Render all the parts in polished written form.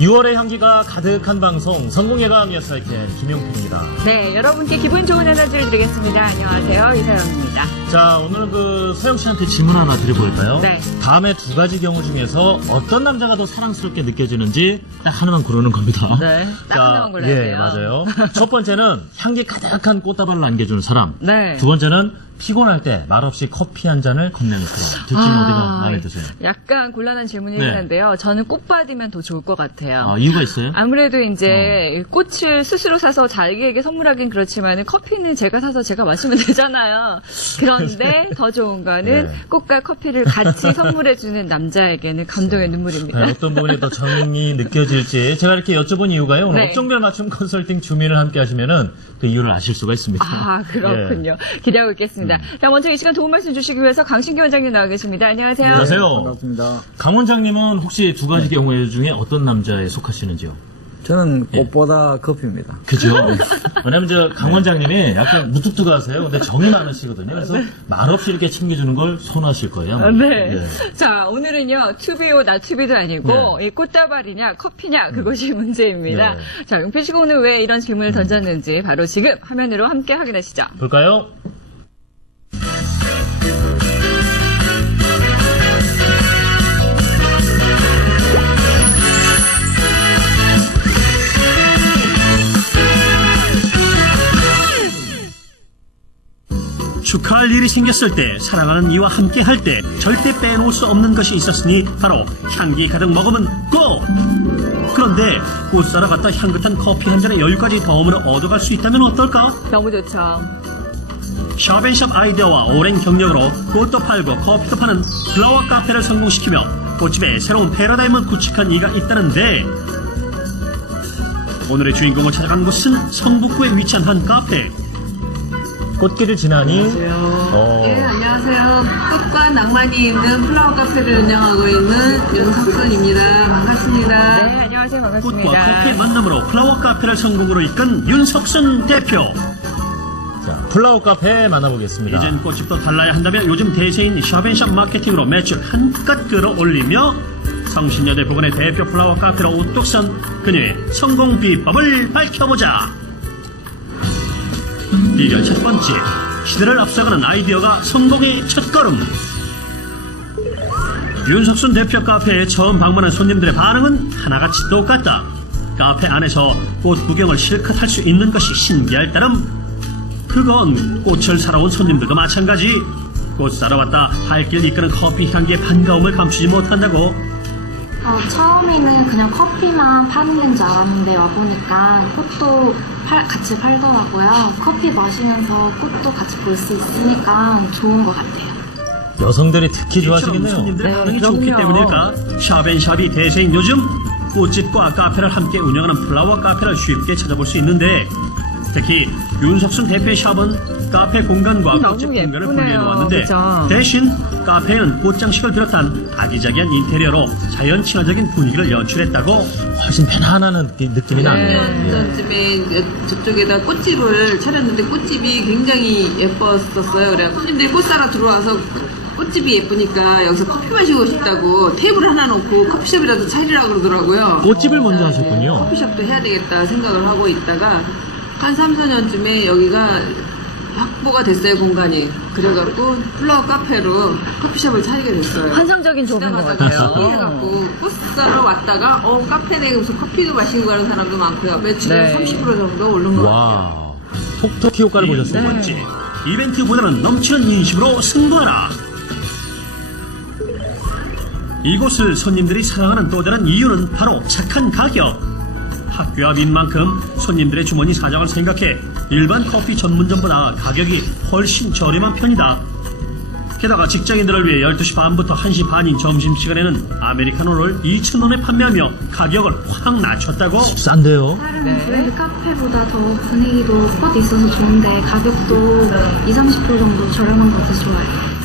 6월의 향기가 가득한 방송 성공예감 여사이켄 김용필입니다. 네, 여러분께 기분 좋은 에너지를 드리겠습니다. 안녕하세요, 이사영입니다. 자, 오늘은 소영 씨한테 질문 하나 드려볼까요? 네. 다음에 두 가지 경우 중에서 어떤 남자가 더 사랑스럽게 느껴지는지 딱 하나만 고르는 겁니다. 네, 딱 자, 하나만 골라야 예, 돼요. 맞아요. 첫 번째는 향기 가득한 꽃다발을 안겨주는 사람. 네. 두 번째는 피곤할 때 말없이 커피 한 잔을 건네는 사람. 둘 중에 어디가 마음에 드세요? 약간 곤란한 질문이긴 네. 한데요. 저는 꽃받이면 더 좋을 것 같아요. 아, 이유가 있어요? 아무래도 이제 꽃을 스스로 사서 자기에게 선물하긴 그렇지만 커피는 제가 사서 제가 마시면 되잖아요. 그런데 더 좋은 거는 네. 꽃과 커피를 같이 선물해주는 남자에게는 감동의 눈물입니다. 네, 어떤 부분이 더 정이 느껴질지 제가 이렇게 여쭤본 이유가요. 오늘 네. 업종별 맞춤 컨설팅 주민을 함께 하시면은 그 이유를 아실 수가 있습니다. 아, 그렇군요. 기대하고 있겠습니다. 자, 먼저 이 시간 도움 말씀 주시기 위해서 강신기 원장님 나와 계십니다. 안녕하세요. 안녕하세요. 반갑습니다. 강 원장님은 혹시 두 가지 경우 중에 어떤 남자에 속하시는지요? 저는 꽃보다 커피입니다. 그죠? 왜냐면 강 원장님이 약간 무뚝뚝하세요. 근데 정이 많으시거든요. 그래서 말없이 이렇게 챙겨주는 걸 선호하실 거예요. 아마. 네. 예. 자, 오늘은요, 투비오, 나투비도 아니고, 이 꽃다발이냐, 커피냐, 그것이 문제입니다. 네. 자, 용필 씨가 오늘 왜 이런 질문을 던졌는지 바로 지금 화면으로 함께 확인하시죠. 볼까요? 축하할 일이 생겼을 때, 사랑하는 이와 함께 할 때 절대 빼놓을 수 없는 것이 있었으니 바로 향기 가득 머금은 꽃! 그런데 꽃 사러 갔다 향긋한 커피 한 잔의 여유까지 덤으로 얻어갈 수 있다면 어떨까? 너무 좋죠. 샵앤샵 아이디어와 오랜 경력으로 꽃도 팔고 커피도 파는 플라워 카페를 성공시키며 꽃집에 새로운 패러다임을 구축한 이가 있다는데, 오늘의 주인공을 찾아간 곳은 성북구에 위치한 한 카페. 꽃길을 지나니 네, 안녕하세요. 꽃과 낭만이 있는 플라워 카페를 운영하고 있는 윤석순입니다. 반갑습니다. 네, 안녕하세요. 꽃과 반갑습니다. 커피의 만남으로 플라워 카페를 성공으로 이끈 윤석순 대표. 자, 플라워 카페 만나보겠습니다. 이젠 꽃집도 달라야 한다며 요즘 대세인 샵앤샵 마케팅으로 매출 한껏 끌어올리며 성신여대 부근의 대표 플라워 카페로 우뚝 선 그녀의 성공 비법을 밝혀보자. 비결 첫 번째, 시대를 앞서가는 아이디어가 성공의 첫걸음. 윤석순 대표 카페에 처음 방문한 손님들의 반응은 하나같이 똑같다. 카페 안에서 꽃 구경을 실컷 할 수 있는 것이 신기할 따름, 그건 꽃을 사러 온 손님들도 마찬가지. 꽃 사러 왔다 발길 이끄는 커피 향기의 반가움을 감추지 못한다고. 처음에는 그냥 커피만 파는 데인 줄 알았는데 와보니까 꽃도 같이 팔더라고요. 커피 마시면서 꽃도 같이 볼 수 있으니까 좋은 것 같아요. 여성들이 특히 이처럼 좋아하시겠네요. 손님들의 네, 반응이 좋기 그럼요. 때문일까? 샵앤샵이 대세인 요즘 꽃집과 카페를 함께 운영하는 플라워 카페를 쉽게 찾아볼 수 있는데, 특히 윤석순 대표의 샵은 카페 공간과 너무 꽃집 공간을 예쁘네요. 분리해 놓았는데, 그죠? 대신 카페에는 꽃장식을 비롯한 아기자기한 인테리어로 자연 친화적인 분위기를 연출했다고. 훨씬 편안한 느낌이 나네요. 예. 전쯤에 저쪽에다 꽃집을 차렸는데 꽃집이 굉장히 예뻤었어요. 그래 손님들이 꽃 사러 들어와서 꽃집이 예쁘니까 여기서 커피 마시고 싶다고 테이블 하나 놓고 커피숍이라도 차리라고 그러더라고요. 꽃집을 먼저 하셨군요. 커피숍도 해야 되겠다 생각을 하고 있다가 한 3, 4년쯤에 여기가 확보가 됐어요, 공간이. 그래갖고 플라워 카페로 커피숍을 차리게 됐어요. 환상적인 조합인 것 해갖고 같아요. 꽃 사러 왔다가 카페 내에서 커피도 마시고 가는 사람도 많고요. 매출이 네. 30% 정도 오른 것 같아요. 와, 톡톡히 효과를 두 보셨습니다. 번째, 이벤트보다는 넘치는 인심으로 승부하라. 이곳을 손님들이 사랑하는 또 다른 이유는 바로 착한 가격. 학교 앞인 만큼 손님들의 주머니 사정을 생각해 일반 커피 전문점보다 가격이 훨씬 저렴한 편이다. 게다가 직장인들을 위해 12시 반부터 1시 반인 점심시간에는 아메리카노를 2,000원에 판매하며 가격을 확 낮췄다고. 싼데요? 다른 네. 브랜드 카페보다 더 분위기도 꽃 있어서 좋은데 가격도 20-30% 정도 저렴한 것도 좋아요.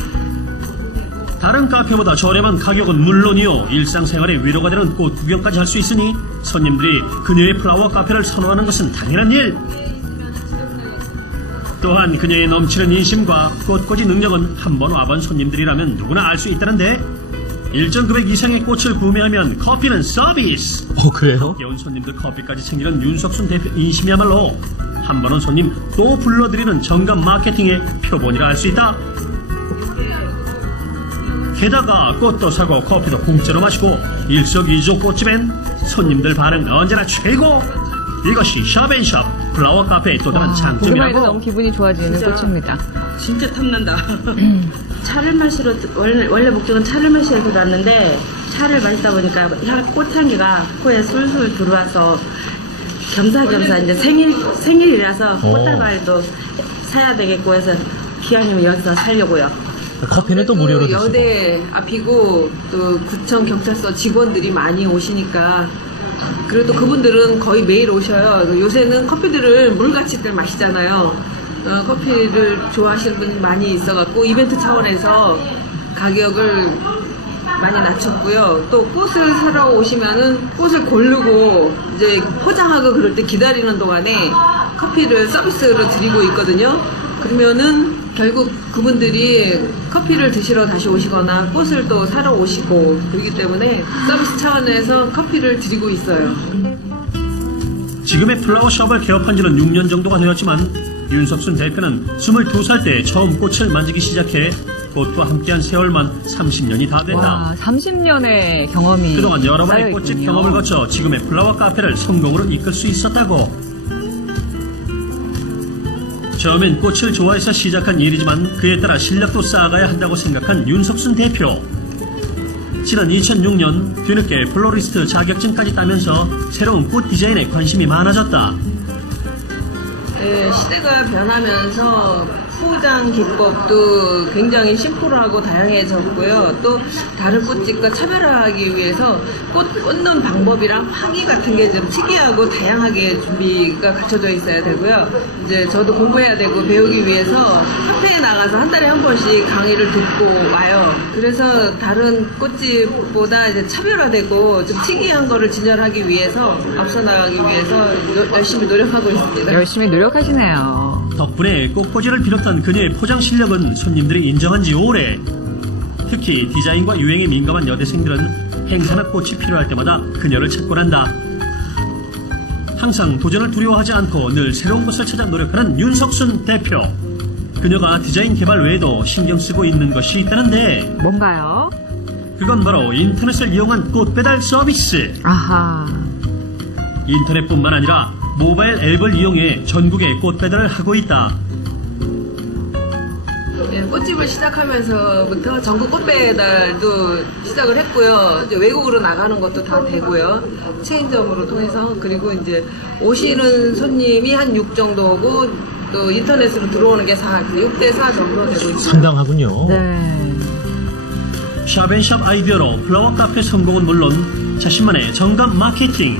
다른 카페보다 저렴한 가격은 물론이요, 일상생활에 위로가 되는 꽃 구경까지 할 수 있으니 손님들이 그녀의 플라워 카페를 선호하는 것은 당연한 일. 또한 그녀의 넘치는 인심과 꽃꽂이 능력은 한 번 와본 손님들이라면 누구나 알 수 있다는데, 일정 금액 이상의 꽃을 구매하면 커피는 서비스. 그래요? 귀여운 손님들 커피까지 챙기는 윤석순 대표 인심이야말로 한 번 온 손님 또 불러들이는 정감 마케팅의 표본이라 할 수 있다. 게다가 꽃도 사고 커피도 공짜로 마시고 일석이조 꽃집엔 손님들 반응 언제나 최고. 이것이 샵앤샵 플라워 카페의 또 다른 보기만 해도 장점이라고. 너무 기분이 좋아지는 꽃입니다. 진짜 탐난다. 차를 마시러 원래 목적은 차를 마시러 왔는데 차를 마시다 보니까 꽃향기가 코에 술술 들어와서 겸사겸사 이제 생일이라서 꽃다발도 사야 되겠고 해서 기왕이면 여기서 살려고요. 커피는 또 무료로 드시고. 여대 앞이고 또 구청 경찰서 직원들이 많이 오시니까 그래도 그분들은 거의 매일 오셔요. 요새는 커피들을 물같이들 마시잖아요. 커피를 좋아하시는 분이 많이 있어갖고 이벤트 차원에서 가격을 많이 낮췄고요. 또 꽃을 사러 오시면은 꽃을 고르고 이제 포장하고 그럴 때 기다리는 동안에 커피를 서비스로 드리고 있거든요. 그러면은 결국 그분들이 커피를 드시러 다시 오시거나 꽃을 또 사러 오시고 그렇기 때문에 서비스 차원에서 커피를 드리고 있어요. 지금의 플라워숍을 개업한 지는 6년 정도가 되었지만 윤석순 대표는 22살 때 처음 꽃을 만지기 시작해 꽃과 함께한 세월만 30년이 다 됐다. 와, 30년의 경험이 그동안 여러 번의 쌓여있군요. 꽃집 경험을 거쳐 지금의 플라워 카페를 성공으로 이끌 수 있었다고. 처음엔 꽃을 좋아해서 시작한 일이지만 그에 따라 실력도 쌓아가야 한다고 생각한 윤석순 대표. 지난 2006년 뒤늦게 플로리스트 자격증까지 따면서 새로운 꽃 디자인에 관심이 많아졌다. 시대가 변하면서 포장 기법도 굉장히 심플하고 다양해졌고요. 또 다른 꽃집과 차별화하기 위해서 꽃 꽂는 방법이랑 화기 같은 게 좀 특이하고 다양하게 준비가 갖춰져 있어야 되고요. 이제 저도 공부해야 되고 배우기 위해서 카페에 나가서 한 달에 한 번씩 강의를 듣고 와요. 그래서 다른 꽃집보다 이제 차별화되고 좀 특이한 거를 진열하기 위해서 앞서 나가기 위해서 열심히 노력하고 있습니다. 열심히 노력하시네요. 덕분에 꽃꽂이를 비롯한 그녀의 포장 실력은 손님들이 인정한 지 오래. 특히 디자인과 유행에 민감한 여대생들은 행사나 꽃이 필요할 때마다 그녀를 찾곤 한다. 항상 도전을 두려워하지 않고 늘 새로운 것을 찾아 노력하는 윤석순 대표. 그녀가 디자인 개발 외에도 신경 쓰고 있는 것이 있다는데 뭔가요? 그건 바로 인터넷을 이용한 꽃 배달 서비스. 아하. 인터넷뿐만 아니라 모바일 앱을 이용해 전국에 꽃 배달을 하고 있다. 꽃집을 시작하면서부터 전국 꽃 배달도 시작을 했고요. 이제 외국으로 나가는 것도 다 되고요. 체인점으로 통해서. 그리고 이제 오시는 손님이 한 6 정도고 또 인터넷으로 들어오는 게 6대 4 정도 되고 있습니다. 상당하군요. 네. 샵앤샵 아이디어로 플라워 카페 성공은 물론 자신만의 정감 마케팅,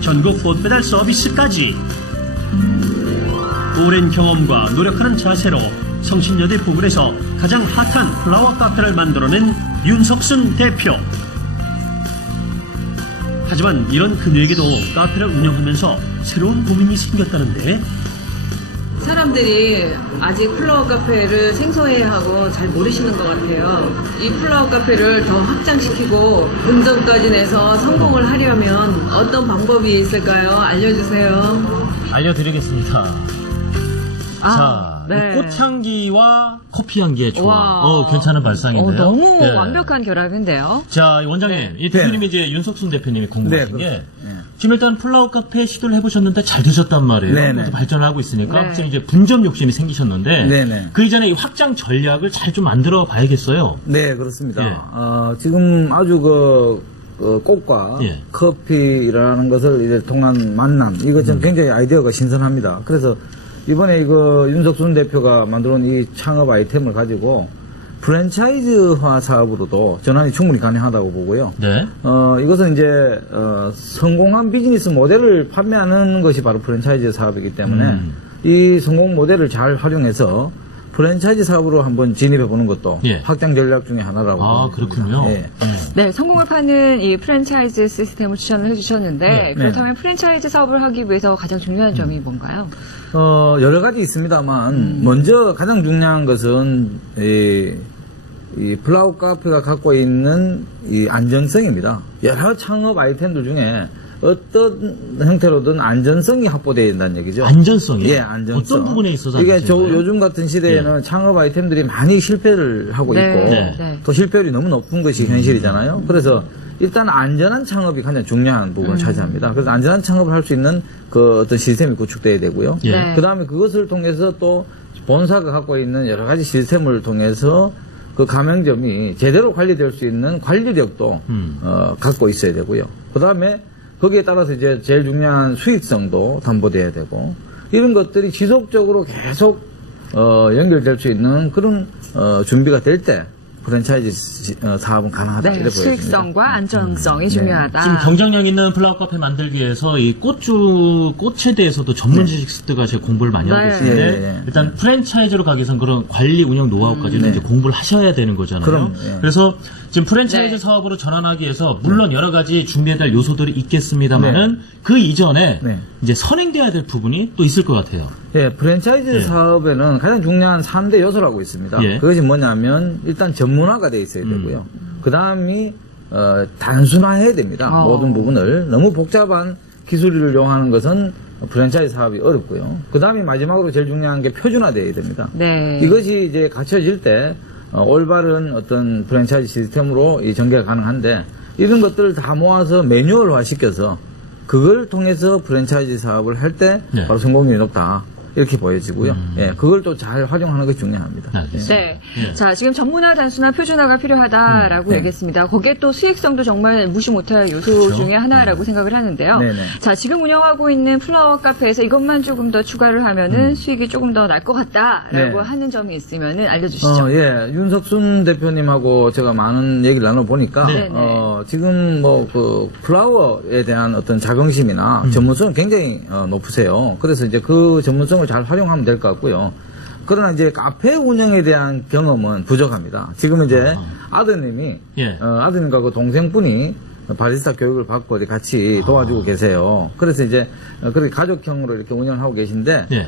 전국 꽃 배달 서비스까지. 오랜 경험과 노력하는 자세로 성신여대 부근에서 가장 핫한 플라워 카페를 만들어낸 윤석순 대표. 하지만 이런 그녀에게도 카페를 운영하면서 새로운 고민이 생겼다는데 사람들이 아직 플라워 카페를 생소해하고 잘 모르시는 것 같아요. 이 플라워 카페를 더 확장시키고 본점까지 내서 성공을 하려면 어떤 방법이 있을까요? 알려주세요. 알려드리겠습니다. 자, 네. 이 꽃향기와 커피 향기의 조화. 와. 괜찮은 발상인데요. 너무 예. 완벽한 결합인데요. 자, 원장님, 이 대표님이 이제 윤석순 대표님이 궁금하신 네, 게 그렇죠. 네. 지금 일단 플라워 카페 시도를 해보셨는데 잘 되셨단 말이에요. 네, 네. 그래서 발전을 하고 있으니까 네. 확실히 이제 분점 욕심이 생기셨는데 네, 네. 그 이전에 이 확장 전략을 잘 좀 만들어 봐야겠어요. 네, 그렇습니다. 예. 지금 아주 꽃과 예. 커피라는 것을 이제 통한 만남, 이거 좀 굉장히 아이디어가 신선합니다. 그래서 이번에 윤석순 대표가 만들어온 이 창업 아이템을 가지고 프랜차이즈화 사업으로도 전환이 충분히 가능하다고 보고요. 네. 이것은 이제, 성공한 비즈니스 모델을 판매하는 것이 바로 프랜차이즈 사업이기 때문에 이 성공 모델을 잘 활용해서 프랜차이즈 사업으로 한번 진입해 보는 것도 예. 확장 전략 중에 하나라고. 아, 봅니다. 그렇군요. 예. 네, 성공을 파는 이 프랜차이즈 시스템을 추천을 해주셨는데 네. 그렇다면 프랜차이즈 사업을 하기 위해서 가장 중요한 점이 뭔가요? 여러 가지 있습니다만, 먼저 가장 중요한 것은, 이 플라워 카페가 갖고 있는 이 안전성입니다. 여러 창업 아이템들 중에 어떤 형태로든 안전성이 확보되어야 된다는 얘기죠. 안전성이요? 예, 안전성. 어떤 부분에 있어서 이게 안전성인가요? 요즘 같은 시대에는 창업 아이템들이 많이 실패를 하고 네, 있고 네. 또 실패율이 너무 높은 것이 현실이잖아요. 그래서 일단 안전한 창업이 가장 중요한 부분을 차지합니다. 그래서 안전한 창업을 할 수 있는 그 어떤 시스템이 구축돼야 되고요. 예. 네. 그 다음에 그것을 통해서 또 본사가 갖고 있는 여러 가지 시스템을 통해서 그 가맹점이 제대로 관리될 수 있는 관리력도 갖고 있어야 되고요. 그 다음에 거기에 따라서 이제 제일 중요한 수익성도 담보돼야 되고 이런 것들이 지속적으로 계속 연결될 수 있는 그런 준비가 될 때 프랜차이즈 사업은 가능하다. 네, 이렇게 보여집니다. 수익성과 안정성이 중요하다. 지금 경쟁력 있는 플라워 카페 만들기 위해서 이 꽃에 대해서도 전문 지식들과 제가 공부를 많이 하고 네. 있는데 예. 일단 프랜차이즈로 가기 위해서는 그런 관리 운영 노하우까지는 이제 공부를 하셔야 되는 거잖아요. 그럼, 예. 그래서 지금 프랜차이즈 네. 사업으로 전환하기 위해서 물론 여러 가지 준비해야 될 요소들이 있겠습니다만은 그 이전에 네. 이제 선행돼야 될 부분이 또 있을 것 같아요. 예, 프랜차이즈 예. 사업에는 가장 중요한 3대 요소라고 있습니다. 예. 그것이 뭐냐면 일단 전문화가 돼 있어야 되고요. 그 다음이 단순화해야 됩니다. 모든 부분을. 너무 복잡한 기술을 이용하는 것은 프랜차이즈 사업이 어렵고요. 그 다음에 마지막으로 제일 중요한 게 표준화돼야 됩니다. 네. 이것이 이제 갖춰질 때 올바른 어떤 프랜차이즈 시스템으로 이 전개가 가능한데 이런 것들을 다 모아서 매뉴얼화 시켜서 그걸 통해서 프랜차이즈 사업을 할 때 네. 바로 성공률이 높다. 이렇게 보여지고요. 예, 그걸 또 잘 활용하는 것이 중요합니다. 알겠습니다. 네. 예. 자, 지금 전문화, 단순화, 표준화가 필요하다라고 네. 얘기했습니다. 거기에 또 수익성도 정말 무시 못할 요소 그렇죠. 중에 하나라고 생각을 하는데요. 네네. 자, 지금 운영하고 있는 플라워 카페에서 이것만 조금 더 추가를 하면은 수익이 조금 더 날 것 같다라고 네. 하는 점이 있으면은 알려주시죠. 예, 윤석순 대표님하고 제가 많은 얘기를 나눠보니까, 네. 지금 뭐, 플라워에 대한 어떤 자긍심이나 전문성은 굉장히 높으세요. 그래서 이제 그 전문성을 잘 활용하면 될 것 같고요. 그러나 이제 카페 운영에 대한 경험은 부족합니다. 지금 이제 아드님이, 예. 아드님과 그 동생분이 바리스타 교육을 받고 어디 같이 도와주고 계세요. 그래서 이제 그렇게 가족형으로 이렇게 운영을 하고 계신데 예.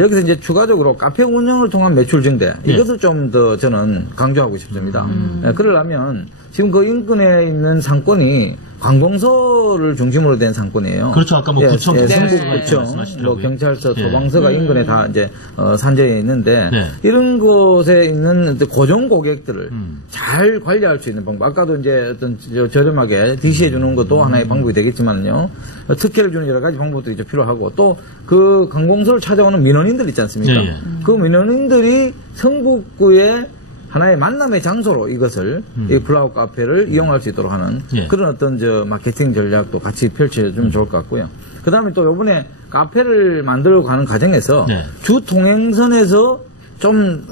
여기서 이제 추가적으로 카페 운영을 통한 매출 증대 예. 이것을 좀 더 저는 강조하고 싶습니다. 그러려면 지금 그 인근에 있는 상권이 관공서를 중심으로 된 상권이에요. 그렇죠. 아까 뭐 구청, 성북구청, 말씀하시더라고요. 뭐 경찰서, 예. 소방서가 인근에 다 이제 산재해 있는데 네. 이런 곳에 있는 고정 고객들을 잘 관리할 수 있는 방법. 아까도 이제 어떤 저렴하게 DC해 주는 것도 하나의 방법이 되겠지만요. 특혜를 주는 여러 가지 방법들이 좀 필요하고 또 그 관공서를 찾아오는 민원인들 있지 않습니까? 예, 예. 그 민원인들이 성북구의 하나의 만남의 장소로 이것을 이 플라워 카페를 이용할 수 있도록 하는 예. 그런 어떤 마케팅 전략도 같이 펼쳐주면 좋을 것 같고요. 그 다음에 또 요번에 카페를 만들어 가는 과정에서 네. 주 통행선에서 좀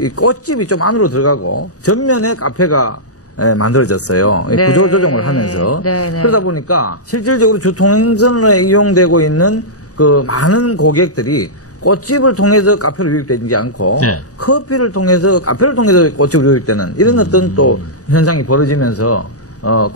이 꽃집이 좀 안으로 들어가고 전면에 카페가 만들어졌어요. 네. 구조 조정을 하면서 네, 네. 그러다 보니까 실질적으로 주 통행선에 이용되고 있는 그 많은 고객들이 꽃집을 통해서 카페를 유입되지 않고 네. 커피를 통해서 카페를 통해서 꽃집을 유입되는 이런 어떤 또 현상이 벌어지면서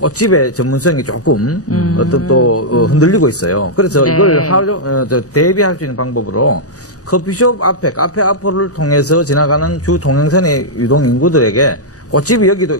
꽃집의 전문성이 조금 어떤 또 흔들리고 있어요. 그래서 네. 이걸 대비할 수 있는 방법으로 커피숍 앞에 카페 앞을 통해서 지나가는 주 통행선의 유동 인구들에게 꽃집이 여기도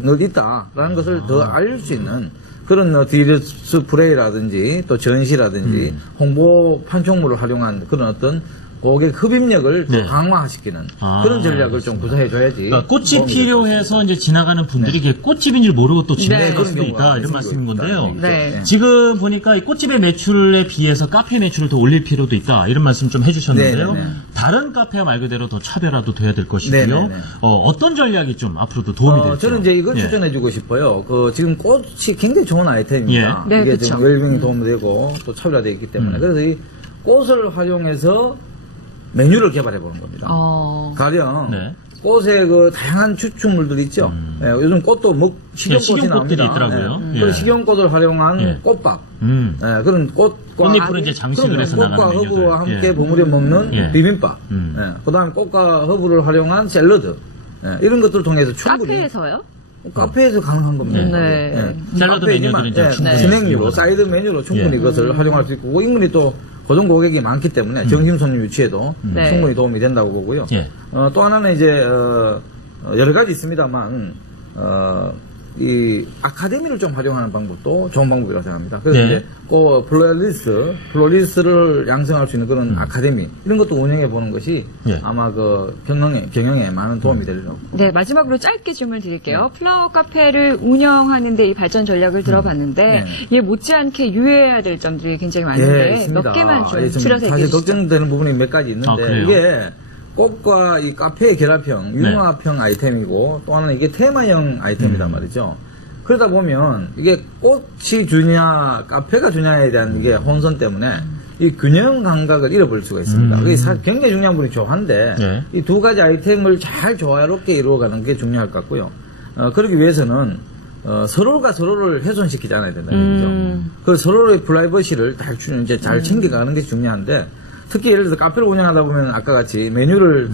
늘 있다라는 것을 더 알릴 수 있는 그런 디스플레이라든지 또 전시라든지 홍보 판촉물을 활용한 그런 어떤 고객 흡입력을 더 네. 강화시키는 아, 그런 전략을 좀 구사해줘야지. 그러니까 꽃이 도움이 필요해서 이제 지나가는 분들이 이게 꽃집인 줄 모르고 또 진행할 네. 수도 있다 이런 생기고 말씀인 있다. 건데요. 네. 지금 보니까 이 꽃집의 매출에 비해서 카페 매출을 더 올릴 필요도 있다 이런 말씀 좀 해주셨는데요. 네, 네, 네. 다른 카페와 말 그대로 더 차별화도 돼야 될 것이고요. 네, 네, 네. 어떤 전략이 좀 앞으로도 도움이 될지. 저는 이제 이걸 예. 추천해주고 싶어요. 지금 꽃이 굉장히 좋은 아이템입니다. 예. 네, 이게 그쵸. 지금 웰빙이 도움되고 또 차별화되어 있기 때문에. 그래서 이 꽃을 활용해서 메뉴를 개발해 보는 겁니다. 가령 네. 꽃의 그 다양한 추출물들 있죠. 예, 요즘 꽃도 식용꽃이 식용꽃들이 나옵니다. 있더라고요. 예. 예. 그런 식용꽃을 활용한 예. 꽃밥. 음. 그런 꽃과 꽃잎으로 이제 장식을 해서 꽃과 나가는 허브와 메뉴들. 함께 예. 버무려 먹는 예. 비빔밥. 음. 그다음에 꽃과 허브를 활용한 샐러드. 이런 것들을 통해서 충분히 카페에서요? 카페에서 가능한 겁니다. 네. 샐러드 카페지만, 메뉴들은 이제 충분히 진행류로 이용하는 사이드 메뉴로 충분히 예. 이것을 활용할 수 있고 인근이 또 고정 고객이 많기 때문에 정심 손님 유치에도 네. 충분히 도움이 된다고 보고요. 예. 또 하나는 이제 여러 가지 있습니다만 이 아카데미를 좀 활용하는 방법도 좋은 방법이라고 생각합니다. 그래서 네. 이제 그 플로리스트를 양성할 수 있는 그런 아카데미 이런 것도 운영해 보는 것이 예. 아마 그 경영에 많은 도움이 되리라고. 네, 마지막으로 짧게 질문 드릴게요. 플라워 카페를 운영하는데 이 발전 전략을 들어봤는데 네. 이에 못지않게 유의해야 될 점들이 굉장히 많은데 있습니다. 몇 개만 좀 예, 추려서 얘기해 사실 주시죠. 걱정되는 부분이 몇 가지 있는데 아, 그래요? 이게 꽃과 이 카페의 결합형, 융합형 아이템이고 또 하나는 이게 테마형 아이템이란 말이죠. 그러다 보면 이게 꽃이 주냐 카페가 주냐에 대한 이게 혼선 때문에 이 균형 감각을 잃어버릴 수가 있습니다. 그게 굉장히 중요한 부분이 좋은데 네. 이 두 가지 아이템을 잘 조화롭게 이루어가는 게 중요할 것 같고요. 그러기 위해서는 서로가 서로를 훼손시키지 않아야 된다는 얘기죠. 그래서 서로의 프라이버시를 잘 챙겨가는 게 중요한데 특히 예를 들어서 카페를 운영하다 보면 아까 같이 메뉴를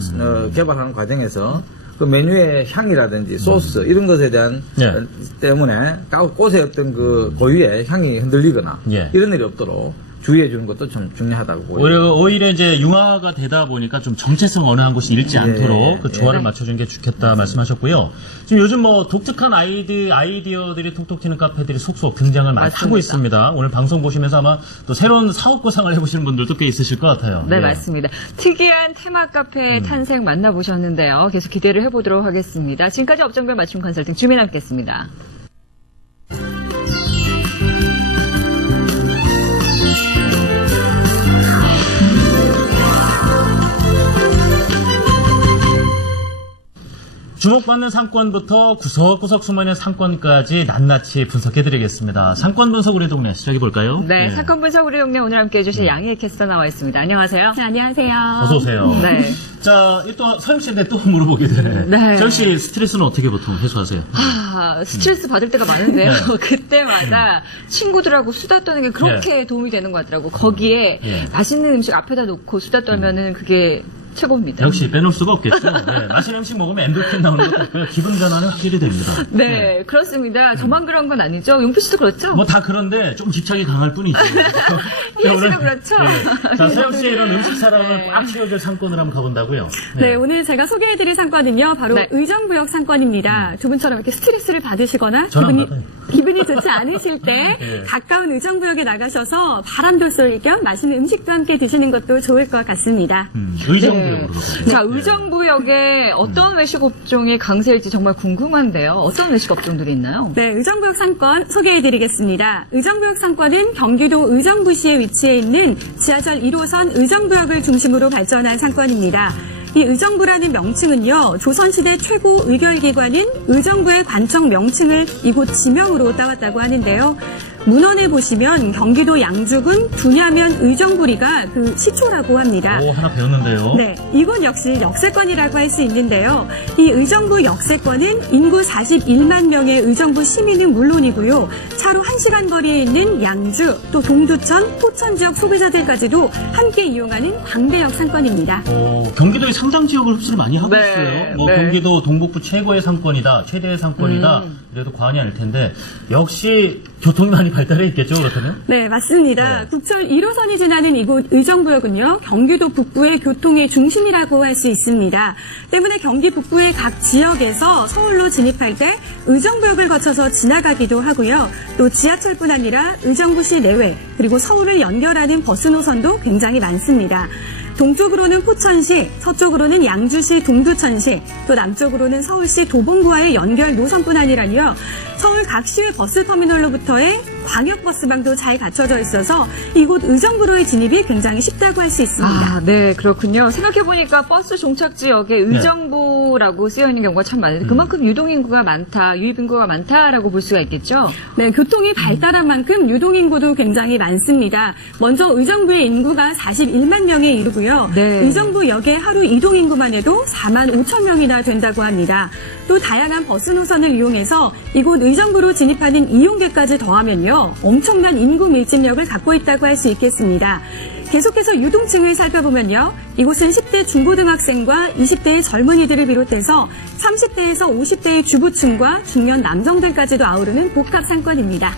개발하는 과정에서 그 메뉴의 향이라든지 소스 이런 것에 대한 예. 때문에 꽃의 어떤 그 고유의 향이 흔들리거나 예. 이런 일이 없도록 주의해 주는 것도 좀 중요하다고 보여요. 오히려 이제 융화가 되다 보니까 좀 정체성 어느 한 곳이 잃지 않도록 그 조화를 맞춰주는 게 좋겠다 말씀하셨고요. 지금 요즘 뭐 독특한 아이디어들이 톡톡 튀는 카페들이 속속 등장을 많이 하고 있습니다. 오늘 방송 보시면서 아마 또 새로운 사업 구상을 해보시는 분들도 꽤 있으실 것 같아요. 네, 예. 맞습니다. 특이한 테마 카페의 탄생 만나보셨는데요. 계속 기대를 해보도록 하겠습니다. 지금까지 업종별 맞춤 컨설팅 주민 함께했습니다. 주목받는 상권부터 구석구석 숨어있는 상권까지 낱낱이 분석해드리겠습니다. 상권 분석 우리 동네 시작해볼까요? 네, 예. 사건 분석 우리 동네 오늘 함께 해주실 양희애 캐스터 나와 있습니다. 안녕하세요. 네, 안녕하세요. 어서오세요. 네. 자, 또 서영 씨한테 또 물어보게 되네. 네. 서영 씨 스트레스는 어떻게 보통 해소하세요? 스트레스 받을 때가 많은데요. 네. 그때마다 친구들하고 수다 떠는 게 그렇게 도움이 되는 것 같더라고. 거기에 예. 맛있는 음식 앞에다 놓고 수다 떨면은 그게 최고입니다. 역시 빼놓을 수가 없겠죠. 네, 맛있는 음식 먹으면 엔돌핀 나오는 것도 있고요. 기분 전환은 확실히 됩니다. 네, 그렇습니다. 저만 그런 건 아니죠. 용필 씨도 그렇죠? 뭐 다 그런데 좀 집착이 강할 뿐이죠. 희애 씨도 그렇죠? 네. 자, 서영 씨의 이런 음식 사랑을 꽉 채워줄 상권을 한번 가본다고요. 네, 오늘 제가 소개해드릴 상권은요, 바로 네. 의정부역 상권입니다. 두 분처럼 이렇게 스트레스를 받으시거나 저는 안 받아요. 기분이 좋지 않으실 때 예. 가까운 의정부역에 나가셔서 바람도 쏠 겸 맛있는 음식도 함께 드시는 것도 좋을 것 같습니다. 의정부역으로 가보세요. 자, 의정부역에 어떤 외식 업종이 강세일지 정말 궁금한데요. 어떤 외식 업종들이 있나요? 네, 의정부역 상권 소개해드리겠습니다. 의정부역 상권은 경기도 의정부시에 위치해 있는 지하철 1호선 의정부역을 중심으로 발전한 상권입니다. 이 의정부라는 명칭은요, 조선시대 최고 의결기관인 의정부의 관청 명칭을 이곳 지명으로 따왔다고 하는데요. 문헌에 보시면 경기도 양주군 두냐면 의정부리가 그 시초라고 합니다. 오, 하나 배웠는데요. 네, 이곳 역시 역세권이라고 할 수 있는데요. 이 의정부 역세권은 인구 41만 명의 의정부 시민은 물론이고요. 차로 1시간 거리에 있는 양주, 또 동두천, 포천 지역 소비자들까지도 함께 이용하는 광대역 상권입니다. 경기도의 상당 지역을 흡수를 많이 하고 네, 있어요. 뭐 네. 경기도 동북부 최고의 상권이다, 최대의 상권이다. 이래도 과언이 아닐 텐데 역시 교통이 많이 발달해 있겠죠, 그렇다면? 네, 맞습니다. 네. 국철 1호선이 지나는 이곳 의정부역은요, 경기도 북부의 교통의 중심이라고 할 수 있습니다. 때문에 경기 북부의 각 지역에서 서울로 진입할 때 의정부역을 거쳐서 지나가기도 하고요. 또 지하철뿐 아니라 의정부시 내외, 그리고 서울을 연결하는 버스 노선도 굉장히 많습니다. 동쪽으로는 포천시, 서쪽으로는 양주시 동두천시, 또 남쪽으로는 서울시 도봉구와의 연결 노선뿐 아니라요. 서울 각 시외 버스터미널로부터의 광역버스망도 잘 갖춰져 있어서 이곳 의정부로의 진입이 굉장히 쉽다고 할 수 있습니다. 아, 네, 그렇군요. 생각해보니까 버스 종착지역에 의정부라고 쓰여있는 경우가 참 많은데 그만큼 유동인구가 많다, 유입인구가 많다라고 볼 수가 있겠죠? 네, 교통이 발달한 만큼 유동인구도 굉장히 많습니다. 먼저 의정부의 인구가 41만 명에 이르고요. 네. 의정부역의 하루 이동인구만 해도 4만 5천 명이나 된다고 합니다. 또 다양한 버스 노선을 이용해서 이곳 의정부로 진입하는 이용객까지 더하면요, 엄청난 인구 밀집력을 갖고 있다고 할 수 있겠습니다. 계속해서 유동층을 살펴보면요, 이곳은 10대 중고등학생과 20대의 젊은이들을 비롯해서 30대에서 50대의 주부층과 중년 남성들까지도 아우르는 복합 상권입니다.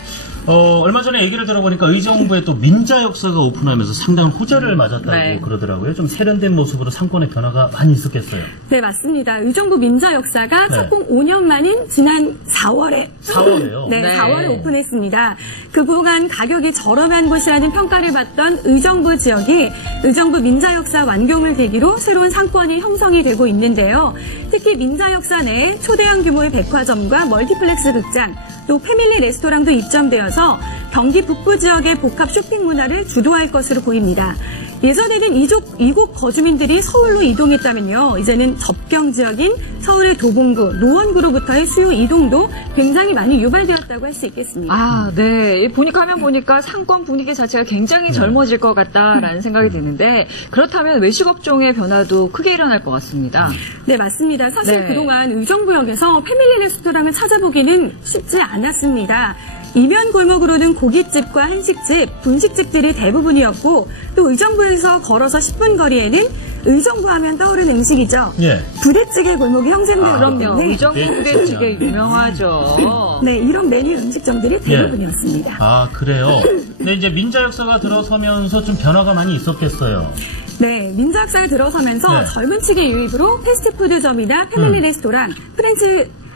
얼마 전에 얘기를 들어보니까 의정부에 또 민자 역사가 오픈하면서 상당한 호재를 맞았다고 네. 그러더라고요. 좀 세련된 모습으로 상권의 변화가 많이 있었겠어요. 네, 맞습니다. 의정부 민자 역사가 네. 착공 5년 만인 지난 4월에 4월에요? 네, 네. 4월에 오픈했습니다. 그동안 가격이 저렴한 곳이라는 평가를 받던 의정부 지역이 의정부 민자 역사 완공을 계기로 새로운 상권이 형성이 되고 있는데요. 특히 민자 역사 내에 초대형 규모의 백화점과 멀티플렉스 극장, 또 패밀리 레스토랑도 입점되어서 경기 북부 지역의 복합 쇼핑 문화를 주도할 것으로 보입니다. 예전에는 이곳 거주민들이 서울로 이동했다면요. 이제는 접경 지역인 서울의 도봉구, 노원구로부터의 수요 이동도 굉장히 많이 유발되었다고 할 수 있겠습니다. 아, 네. 화면 보니까 상권 분위기 자체가 굉장히 젊어질 것 같다라는 생각이 드는데 그렇다면 외식업종의 변화도 크게 일어날 것 같습니다. 네, 맞습니다. 사실 네. 그동안 의정부역에서 패밀리 레스토랑을 찾아보기는 쉽지 않았습니다. 이면 골목으로는 고깃집과 한식집, 분식집들이 대부분이었고 또 의정부에서 걸어서 10분 거리에는 의정부 하면 떠오르는 음식이죠. 예. 부대찌개 골목이 형성되었기 그럼요. 때문에 의정부 부대찌개 유명하죠. 네, 이런 메뉴 음식점들이 대부분이었습니다. 아, 그래요? 근데 이제 민자 역사가 들어서면서 좀 변화가 많이 있었겠어요. 네, 민자 역사를 들어서면서 네. 젊은 층의 유입으로 패스트푸드점이나 패밀리 레스토랑,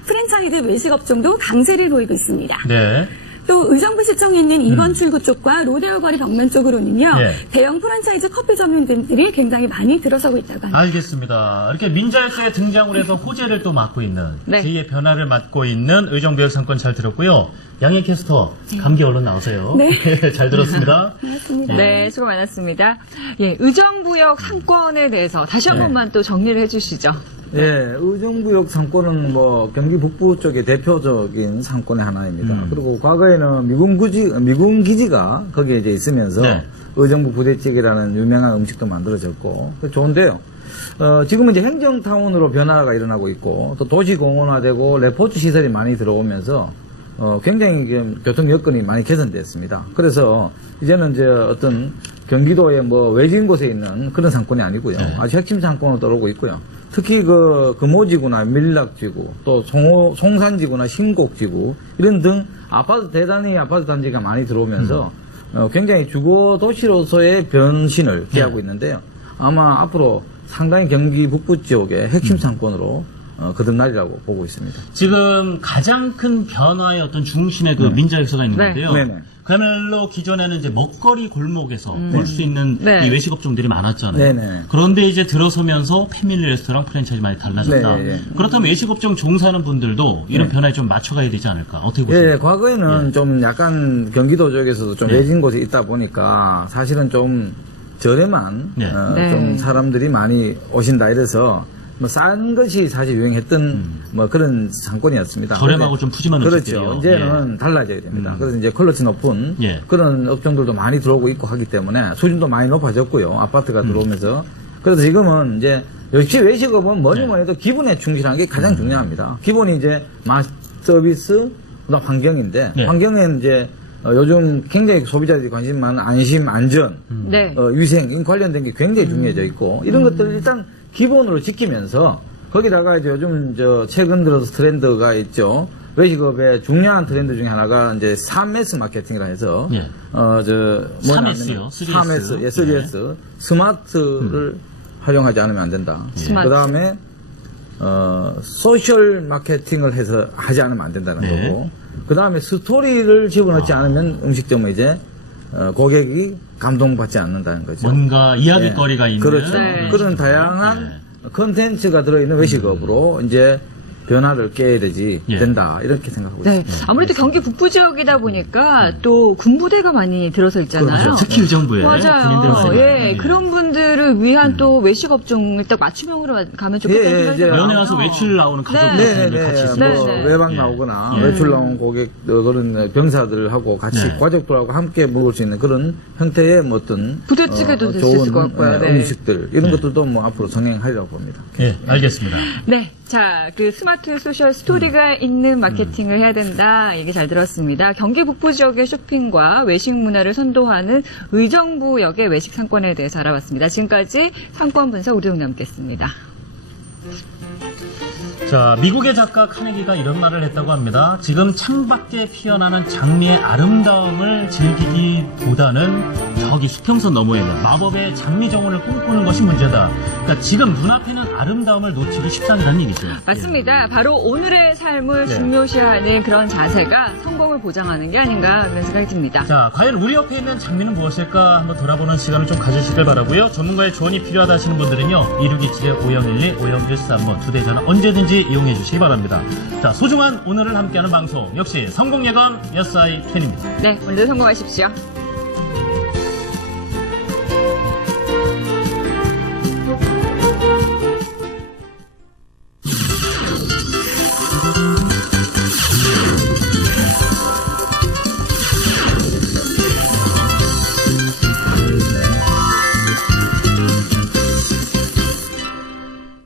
프랜차이즈 외식업종도 강세를 보이고 있습니다. 네. 또 의정부시청에 있는 2번 출구 쪽과 로데오 거리 벽면 쪽으로는요. 예. 대형 프랜차이즈 커피 전문점들이 굉장히 많이 들어서고 있다고 합니다. 알겠습니다. 이렇게 민자 역사에 등장을 해서 호재를 또 맡고 있는 네. 제2의 변화를 맡고 있는 의정부역 상권 잘 들었고요. 양현 캐스터 감기 얼른 나오세요. 네. 잘 들었습니다. 고맙습니다. 네, 수고 많았습니다. 예, 의정부역 상권에 대해서 다시 한 네. 번만 또 정리를 해주시죠. 예, 의정부역 상권은 뭐 경기 북부 쪽의 대표적인 상권의 하나입니다. 그리고 과거에는 미군 기지가 거기에 이제 있으면서 네. 의정부 부대찌개라는 유명한 음식도 만들어졌고 좋은데요. 지금은 이제 행정타운으로 변화가 일어나고 있고 또 도시공원화되고 레포츠 시설이 많이 들어오면서 굉장히 교통 여건이 많이 개선됐습니다. 그래서 이제는 이제 어떤 경기도의 뭐 외진 곳에 있는 그런 상권이 아니고요. 네. 아주 핵심 상권으로 떠오르고 있고요. 특히 금오지구나 밀락지구, 또 송산지구나 신곡지구 이런 등 대단히 아파트 단지가 많이 들어오면서 굉장히 주거 도시로서의 변신을 기하고 있는데요. 아마 앞으로 상당히 경기 북부 지역의 핵심 상권으로 거듭날이라고 보고 있습니다. 지금 가장 큰 변화의 어떤 중심에 그 민자 역사가 있는 네. 건데요. 네네. 그야말로 기존에는 이제 먹거리 골목에서 볼 수 있는 네. 이 외식업종들이 많았잖아요. 네네. 그런데 이제 들어서면서 패밀리 레스토랑 프랜차이즈 많이 달라졌다. 네. 그렇다면 외식업종 종사하는 분들도 이런 네. 변화에 좀 맞춰가야 되지 않을까? 어떻게 보세요? 예, 과거에는 좀 약간 경기도 쪽에서도 좀 예. 외진 곳에 있다 보니까 사실은 좀 저렴한 예. 네. 좀 사람들이 많이 오신다 이래서 뭐 싼 것이 사실 유행했던 뭐 그런 상권이었습니다. 저렴하고 근데 좀 푸짐한 그렇죠. 음식들이요. 이제는 달라져야 됩니다. 그래서 이제 퀄리티 높은 예. 그런 업종들도 많이 들어오고 있고 하기 때문에 수준도 많이 높아졌고요. 아파트가 들어오면서 그래서 지금은 이제 역시 외식업은 뭐니 뭐니 해도 기본에 충실한 게 가장 중요합니다. 기본이 이제 맛, 서비스, 그다음 환경인데 예. 환경은 이제 요즘 굉장히 소비자들이 관심 많은 안심, 안전, 네. 위생 관련된 게 굉장히 중요해져 있고 이런 것들을 일단 기본으로 지키면서 거기다가 이제 요즘 최근 들어서 트렌드가 있죠. 외식업의 중요한 트렌드 중에 하나가 이제 3S 마케팅이라 해서 예. 3S 요? 3S, 예, 3S 스마트를 활용하지 않으면 안 된다. 스마트. 그다음에 소셜 마케팅을 해서 하지 않으면 안 된다는 네. 거고 그다음에 스토리를 집어넣지 않으면 음식점은 이제 고객이 감동받지 않는다는 거죠. 뭔가 이야기거리가 있는 그렇죠. 네. 그런 다양한 컨텐츠가 들어있는 외식업으로 이제 변화를 깨야 된다 이렇게 생각하고 네. 있습니다. 아무래도 경기 북부 지역이다 보니까 또 군부대가 많이 들어서 있잖아요. 그렇죠. 특히 의정부에 맞아요. 군인들 많이 예, 그런 분들을 위한 또 외식업종을 딱 맞춤형으로 가면 좋겠다는 예, 생각이 이제 들어요. 연애 와서 외출 나오는 가족들 네네네. 같이 있어요. 네, 뭐 네. 외박 예. 나오거나 예. 외출 나온 고객 그런 병사들하고 같이 네. 가족들하고 함께 먹을 수 있는 그런 형태의 뭐 어떤 부대찌개도 될 수 있을 것 같고요. 네. 음식들 이런 네. 것들도 뭐 앞으로 성행하려고 봅니다. 예, 알겠습니다. 네. 자, 그 스마트 소셜 스토리가 있는 마케팅을 해야 된다. 얘기 잘 들었습니다. 경기 북부 지역의 쇼핑과 외식 문화를 선도하는 의정부역의 외식 상권에 대해서 알아봤습니다. 지금까지 상권 분석 우리동네 함께했습니다. 자, 미국의 작가 카네기가 이런 말을 했다고 합니다. 지금 창밖에 피어나는 장미의 아름다움을 즐기기보다는 저기 수평선 너머에 있는 마법의 장미 정원을 꿈꾸는 것이 문제다. 그러니까 지금 눈앞에는 아름다움을 놓치기 십상이라는 얘기죠. 맞습니다. 바로 오늘의 삶을 네. 중요시하는 그런 자세가 성공을 보장하는 게 아닌가 그런 생각이 듭니다. 자, 과연 우리 옆에 있는 장미는 무엇일까 한번 돌아보는 시간을 좀 가지시길 바라고요. 전문가의 조언이 필요하다 하시는 분들은요. 2627-5012, 5013번 두 대전화 언제든지 이용해 주시기 바랍니다. 자, 소중한 오늘을 함께하는 방송 역시 성공예감 예스아이 캔입니다. 네, 오늘도 성공하십시오.